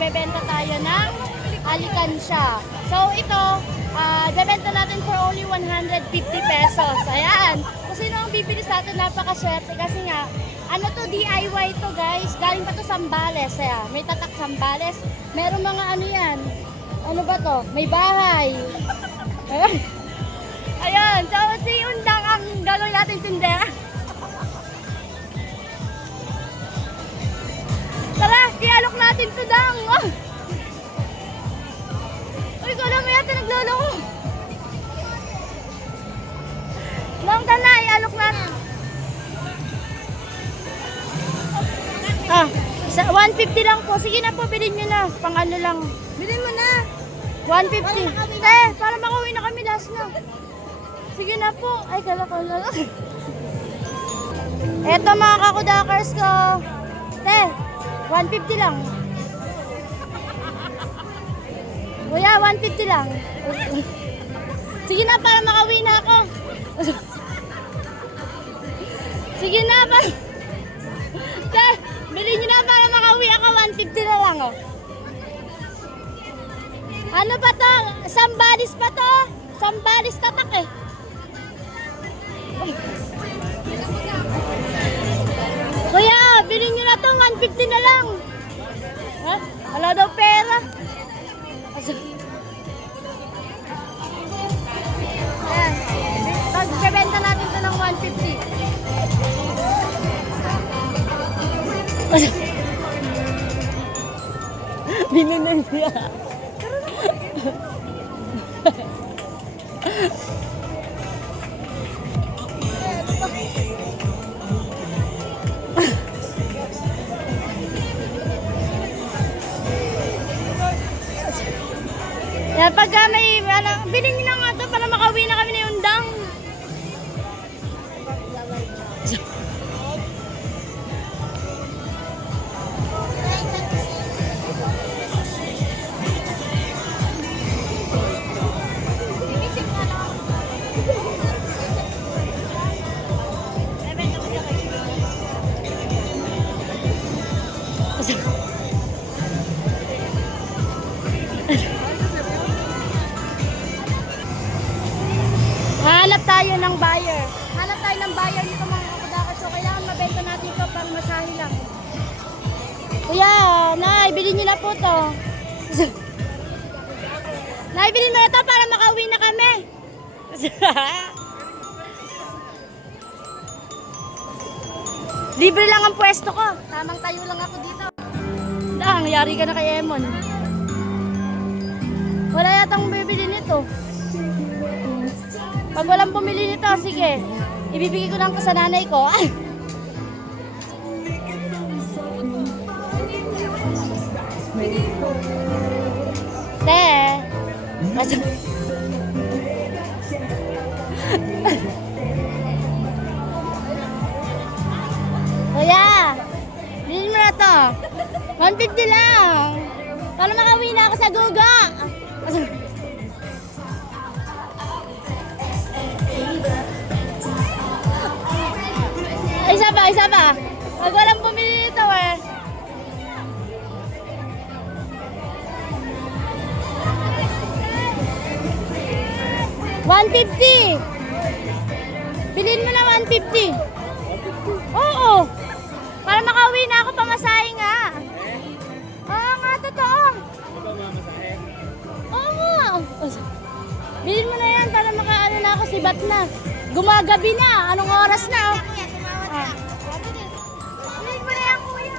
magbebenta tayo ng alikansya. So ito, bebenta natin for only 150 pesos. Ayan. Kung sino ang bibili sa atin, napakaswerte kasi nga, ano to, DIY to guys. Galing pa to Sambales. Ayan. May tatak Sambales. Meron mga ano yan. Ano ba to? May bahay. Ayan. Ayan. So si Undang ang gagawin natin tindera. Tara, ialok natin to Dang. Oh. Uy, ko alam mo yata nagloloko. Long ka na, ialok natin. 150 lang po. Sige na po, bilhin nyo na. Pang ano lang. Bilhin mo na. 150. Para makauwi na kami last na. Sige na po. Ay, kala ko na lang. Eto mga kakudakers ko. 150 lang. Kuya, 150 lang. Sige na, para makauwi na ako. Sige na, bilhin nyo na para makauwi ako. 150 na lang, oh. Ano ba to? Sambalis pa to? Sambalis tatak eh. Kuya, bilhin nyo na to. 150 na lang. Ha? Wala daw pera. Ayan. Pagbebenta natin to ng 150. Bininan niya. Yan, pagka may, bilhin nyo na nga ito para makauwi na kami na Undang. Hanap tayo ng buyer. Hanap tayo ng buyer nito mga kakudakers. So kailangan mabenta natin ito pang masahe lang. Kuya, Nay, bilhin niyo na po to. Nay, bilhin mo na ito para makauwi na kami. Libre lang ang pwesto ko. Tamang tayo lang ako dito. Nangyari ka na kay Emon. Wala yatang bibili nito. Pag walang bumili nito, sige. Ibibigay ko lang sa nanay ko. Ay! Kuya, bilhin mo na to. 150 lang. Para makauwi na ako sa guga. Isa pa. Pag walang bumili nito eh. $150. Bilhin mo na 150. Oo. Para makauwi na ako, pamasahe nga. Oo nga, totoo. Oo. Bilhin mo na yan para makaano na ako, sibat na. Gumagabi na. Anong oras na? Bilhin mo na yan, kuya.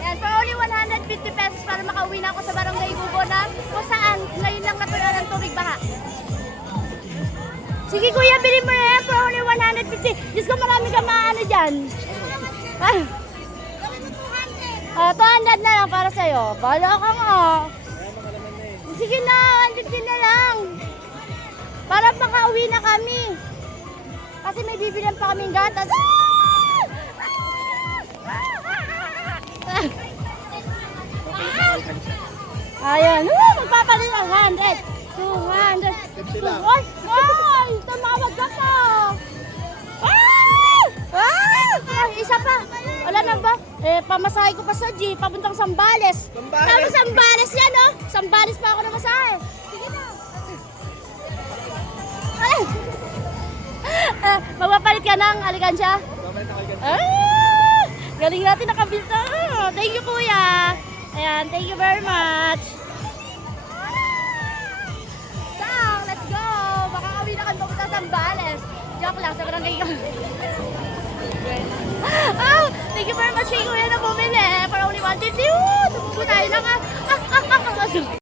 Yan, for only 150 pesos para makauwi na ako sa Barangay Gubonan. Kung saan, ngayon lang natuloy ng tubig baha. Sige kuya, bilhin mo na yan for only 150. Diyos ko, marami ka maano dyan. 200 na lang para sa'yo. Bahala ka nga. Sige na, 150 na lang. Para makauwi na kami. Kasi may bibilan pa kaming gatas. Ayan. Magpapalit ang 100. 200. Ay! Tumawag ka pa. Isa pa. Wala na ba? pamasahe ko pa sa jeep, papuntang Sambales. Tapos Sambales yan, oh. Sambales pa ako na masahe. Sige na. Ay! Magpapalit ka ng alikansya? Ah! Galing natin nakabilta. Thank you, kuya. Ayan, thank you very much. Sang, let's go. Makakawin na kami papunta sa Sambales. Joke lang, sa barangay ko. Thank you very much, kuya, na bumili. For only 150. Tumubo tayo lang,